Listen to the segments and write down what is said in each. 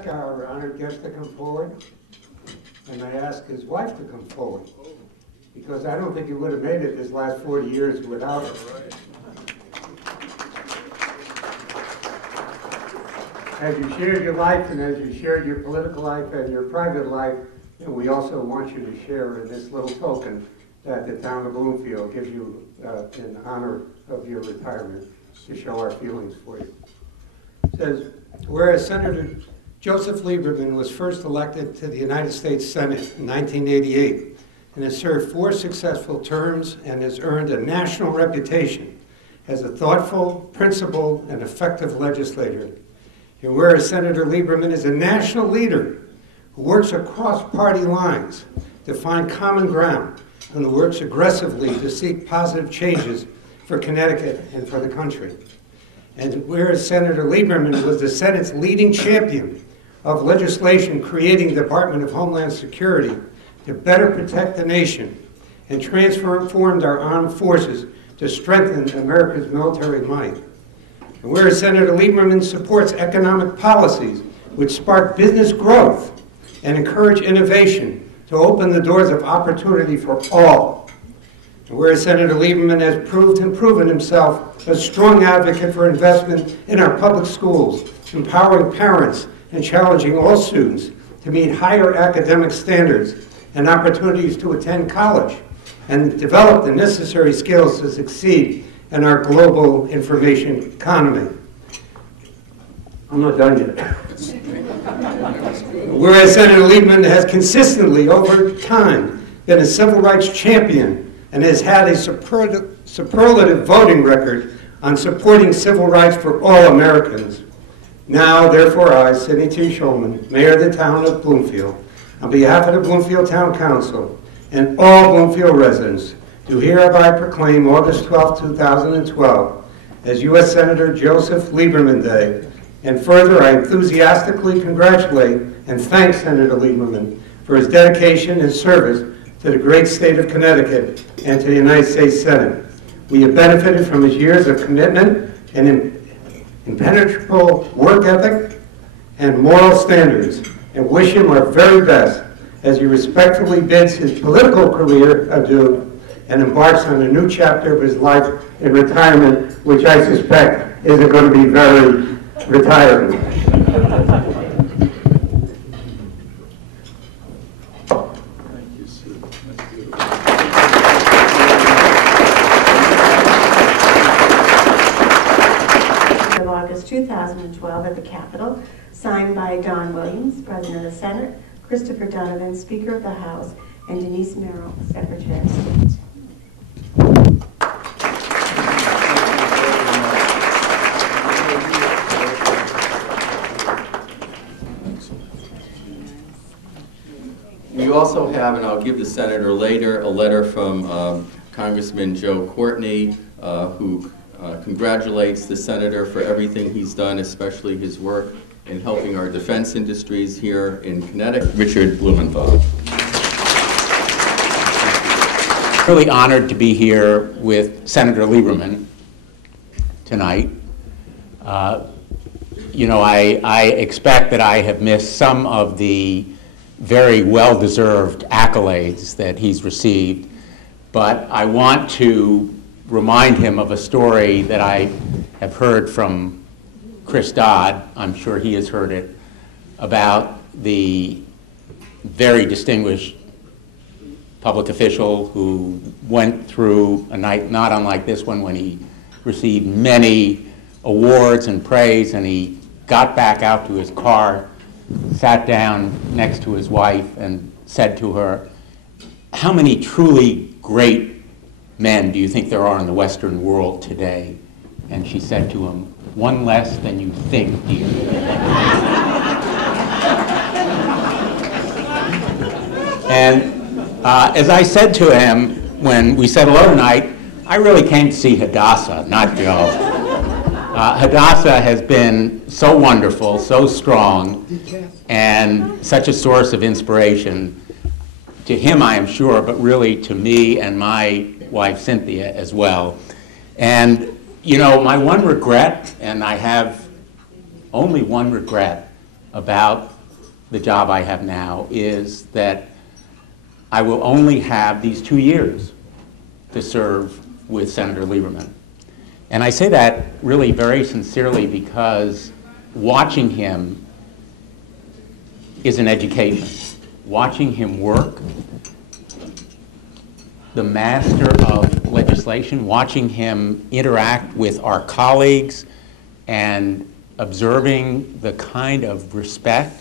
ask our honored guest to come forward, and I ask his wife to come forward, because I don't think he would have made it this last 40 years without her. As you shared your life, and as you shared your political life and your private life, and we also want you to share in this little token that the town of Bloomfield gives you in honor of your retirement, to show our feelings for you. It says, whereas Senator Joeseph Lieberman was first elected to the United States Senate in 1988 and has served 4 successful terms and has earned a national reputation as a thoughtful, principled, and effective legislator. And whereas Senator Lieberman is a national leader who works across party lines to find common ground and who works aggressively to seek positive changes for Connecticut and for the country. And whereas Senator Lieberman was the Senate's leading champion of legislation creating the Department of Homeland Security to better protect the nation and transformed our armed forces to strengthen America's military might. And whereas Senator Lieberman supports economic policies which spark business growth and encourage innovation to open the doors of opportunity for all. And whereas Senator Lieberman has proven himself a strong advocate for investment in our public schools, empowering parents and challenging all students to meet higher academic standards and opportunities to attend college and develop the necessary skills to succeed in our global information economy. I'm not done yet. Whereas Senator Lieberman has consistently, over time, been a civil rights champion and has had a superlative voting record on supporting civil rights for all Americans. Now, therefore, I, Sidney T. Shulman, Mayor of the town of Bloomfield, on behalf of the Bloomfield Town Council and all Bloomfield residents, do hereby proclaim August 12, 2012 as U.S. Senator Joeseph Lieberman Day. And further, I enthusiastically congratulate and thank Senator Lieberman for his dedication and service to the great state of Connecticut and to the United States Senate. We have benefited from his years of commitment and impenetrable work ethic and moral standards, and wish him our very best as he respectfully bids his political career adieu and embarks on a new chapter of his life in retirement, which I suspect isn't going to be very retiring. Of August 2012 at the Capitol, signed by Don Williams, President of the Senate, Christopher Donovan, Speaker of the House, and Denise Merrill, Secretary of State. We also have, and I'll give the Senator later, a letter from Congressman Joe Courtney, who congratulates the Senator for everything he's done, especially his work in helping our defense industries here in Connecticut. Richard Blumenthal. Really honored to be here with Senator Lieberman tonight. You know, I expect that I have missed some of the very well-deserved accolades that he's received, but I want to remind him of a story that I have heard from Chris Dodd, I'm sure he has heard it, about the very distinguished public official who went through a night not unlike this one when he received many awards and praise, and he got back out to his car, sat down next to his wife and said to her, "How many truly great men do you think there are in the Western world today?" And she said to him, "One less than you think, dear." And as I said to him when we said hello tonight, I really came to see Hadassah, not Joe. Hadassah has been so wonderful, so strong, and such a source of inspiration to him, I am sure, but really to me and my wife Cynthia as well. And you know, my one regret, and I have only one regret, about the job I have now is that I will only have these 2 years to serve with Senator Lieberman. And I say that really very sincerely because watching him is an education. Watching him work, the master of legislation, watching him interact with our colleagues and observing the kind of respect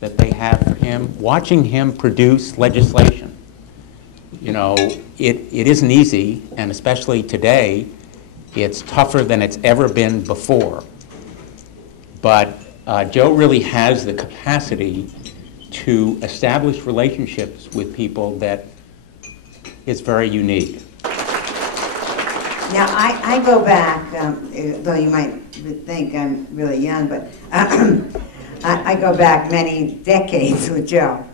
that they have for him, watching him produce legislation. You know, it isn't easy, and especially today, it's tougher than it's ever been before. But Joe really has the capacity to establish relationships with people that is very unique. Now, I go back, though you might think I'm really young, but I go back many decades with Joe.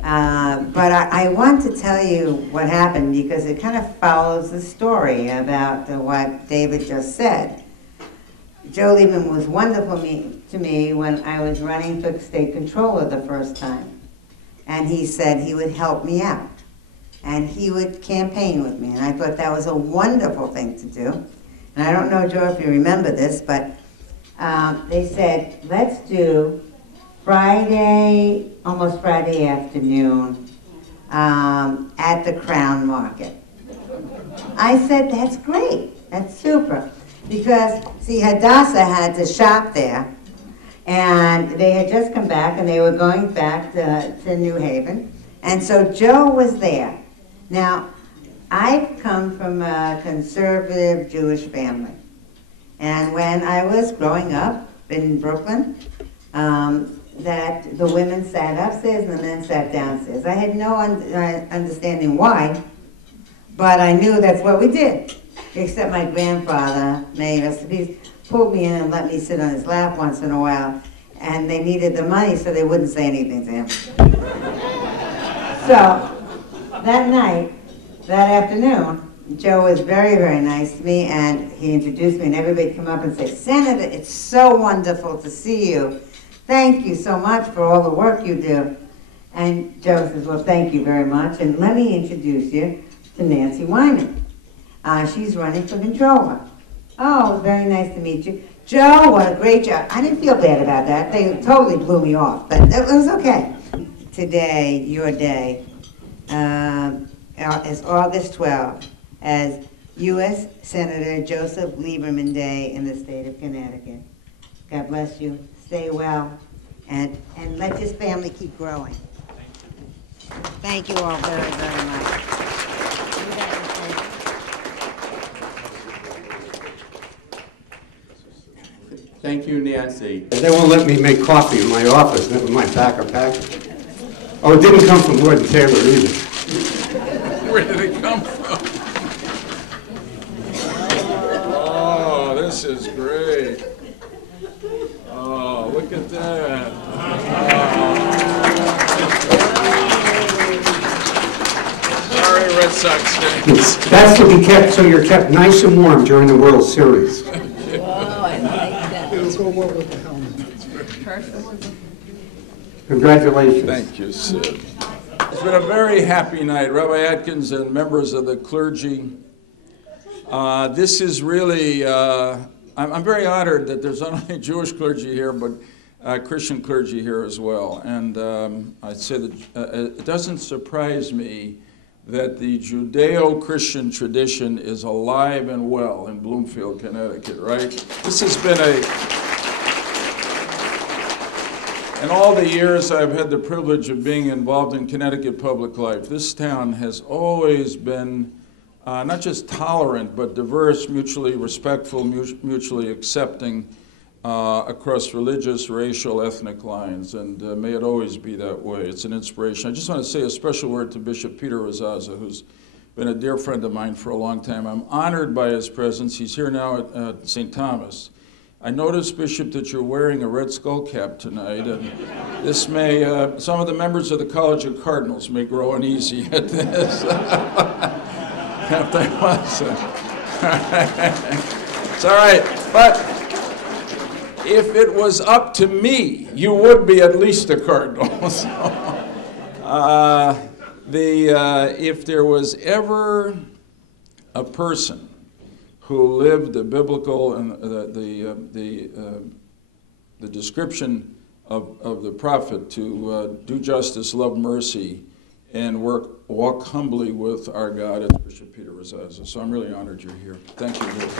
But I want to tell you what happened because it kind of follows the story about what David just said. Joe Lieberman was wonderful to me when I was running for state controller the first time. And he said he would help me out. And he would campaign with me. And I thought that was a wonderful thing to do. And I don't know, Joe, if you remember this, but they said, let's do Friday, almost Friday afternoon, at the Crown Market. I said, that's great, that's super. Because, see, Hadassah had to shop there, and they had just come back, and they were going back to New Haven, and so Joe was there. Now, I've come from a conservative Jewish family, and when I was growing up in Brooklyn, that the women sat upstairs and the men sat downstairs. I had no understanding why, but I knew that's what we did. Except my grandfather, may he rest in peace, pulled me in and let me sit on his lap once in a while, and they needed the money so they wouldn't say anything to him. So, that night, that afternoon, Joe was very, very nice to me, and he introduced me, and everybody came up and said, Senator, it's so wonderful to see you. Thank you so much for all the work you do. And Joe says, well, thank you very much, and let me introduce you to Nancy Wyman. She's running for controller. Oh, it was very nice to meet you. Joe, what a great job. I didn't feel bad about that. They totally blew me off, but it was okay. Today, your day, is August 12th, as U.S. Senator Joeseph Lieberman Day in the state of Connecticut. God bless you. Stay well, and let this family keep growing. Thank you all very, very much. Thank you, Nancy. They won't let me make coffee in my office, never mind pack a package. Oh, it didn't come from Lord and Taylor either. Where did it come from? Oh, this is great. Oh, look at that. Sorry, Red Sox fans. That's to be kept so you're kept nice and warm during the World Series. Oh, I like that. It'll go well with the helmet. Perfect. Congratulations. Thank you, Sid. It's been a very happy night, Rabbi Atkins and members of the clergy. This is really, I'm very honored that there's not only Jewish clergy here, but Christian clergy here as well. And I'd say that it doesn't surprise me that the Judeo-Christian tradition is alive and well in Bloomfield, Connecticut, right? This has been in all the years I've had the privilege of being involved in Connecticut public life, this town has always been not just tolerant, but diverse, mutually respectful, mutually accepting across religious, racial, ethnic lines, and may it always be that way. It's an inspiration. I just want to say a special word to Bishop Peter Razaza, who's been a dear friend of mine for a long time. I'm honored by his presence. He's here now at St. Thomas. I noticed, Bishop, that you're wearing a red skull cap tonight, and this may, some of the members of the College of Cardinals may grow uneasy at this. If they want to. It's all right, but if it was up to me, you would be at least a cardinal. So, if there was ever a person who lived the biblical and the description of the prophet to do justice, love mercy, and walk humbly with our God, it's Bishop Peter Razaza. So I'm really honored you're here. Thank you, Dick.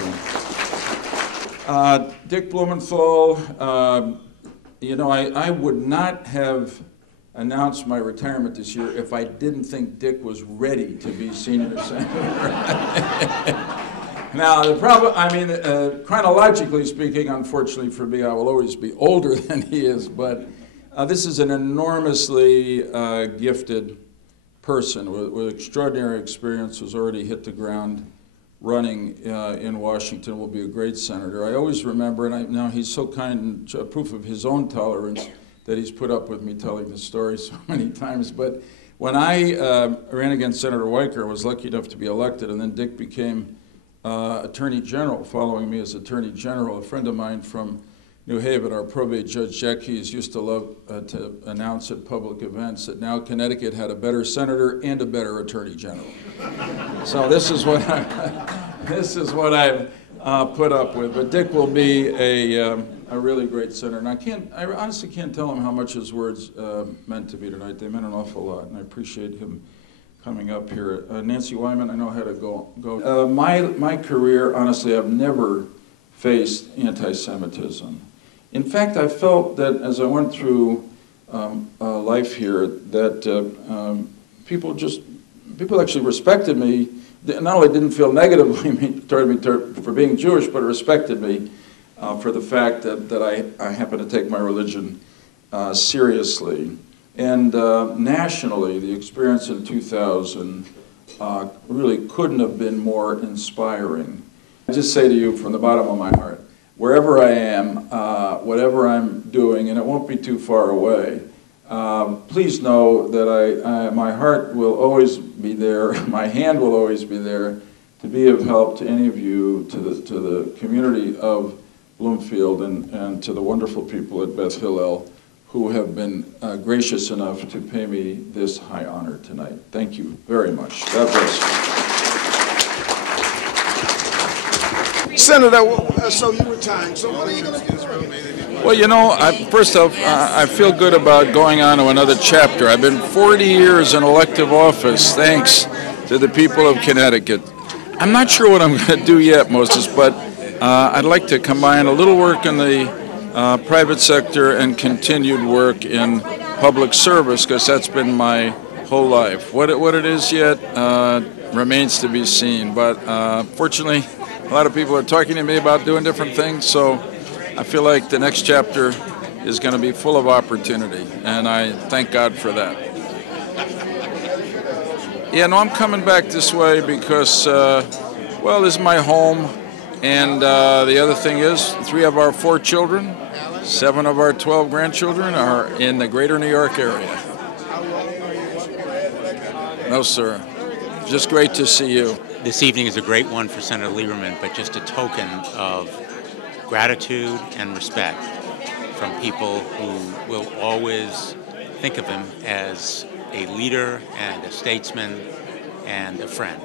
Dick Blumenthal, I would not have announced my retirement this year if I didn't think Dick was ready to be senior senator. Now, the problem, chronologically speaking, unfortunately for me, I will always be older than he is, but this is an enormously gifted person with extraordinary experience, who's already hit the ground running in Washington, will be a great senator. I always remember, and now he's so kind, and proof of his own tolerance, that he's put up with me telling the story so many times. But when I ran against Senator Weicker, I was lucky enough to be elected, and then Dick became Attorney General, following me as Attorney General. A friend of mine from New Haven, our probate judge, Jack Keyes, used to love to announce at public events that now Connecticut had a better senator and a better Attorney General. So this is what I've put up with. But Dick will be a really great senator. And I honestly can't tell him how much his words meant to me tonight. They meant an awful lot, and I appreciate him coming up here. Nancy Wyman, I know how to go. My career, honestly, I've never faced anti-Semitism. In fact, I felt that as I went through life here, that people actually respected me. Not only didn't feel negatively toward me for being Jewish, but respected me for the fact that I happen to take my religion seriously. And nationally, the experience in 2000 really couldn't have been more inspiring. I just say to you from the bottom of my heart, wherever I am, whatever I'm doing, and it won't be too far away, please know that my heart will always be there, my hand will always be there to be of help to any of you, to the community of Bloomfield, and to the wonderful people at Beth Hillel who have been gracious enough to pay me this high honor tonight. Thank you very much. God bless you. Senator, so you retired. So what are you going to do? Well, first off, I feel good about going on to another chapter. I've been 40 years in elective office, thanks to the people of Connecticut. I'm not sure what I'm going to do yet, Moses, but I'd like to combine a little work in the private sector and continued work in public service, because that's been my whole life. What it is yet remains to be seen, but fortunately, a lot of people are talking to me about doing different things, so I feel like the next chapter is going to be full of opportunity, and I thank God for that. Yeah, no, I'm coming back this way because, this is my home, and the other thing is 3 of our 4 children, 7 of our 12 grandchildren are in the greater New York area. No, sir. Just great to see you. This evening is a great one for Senator Lieberman, but just a token of gratitude and respect from people who will always think of him as a leader and a statesman and a friend.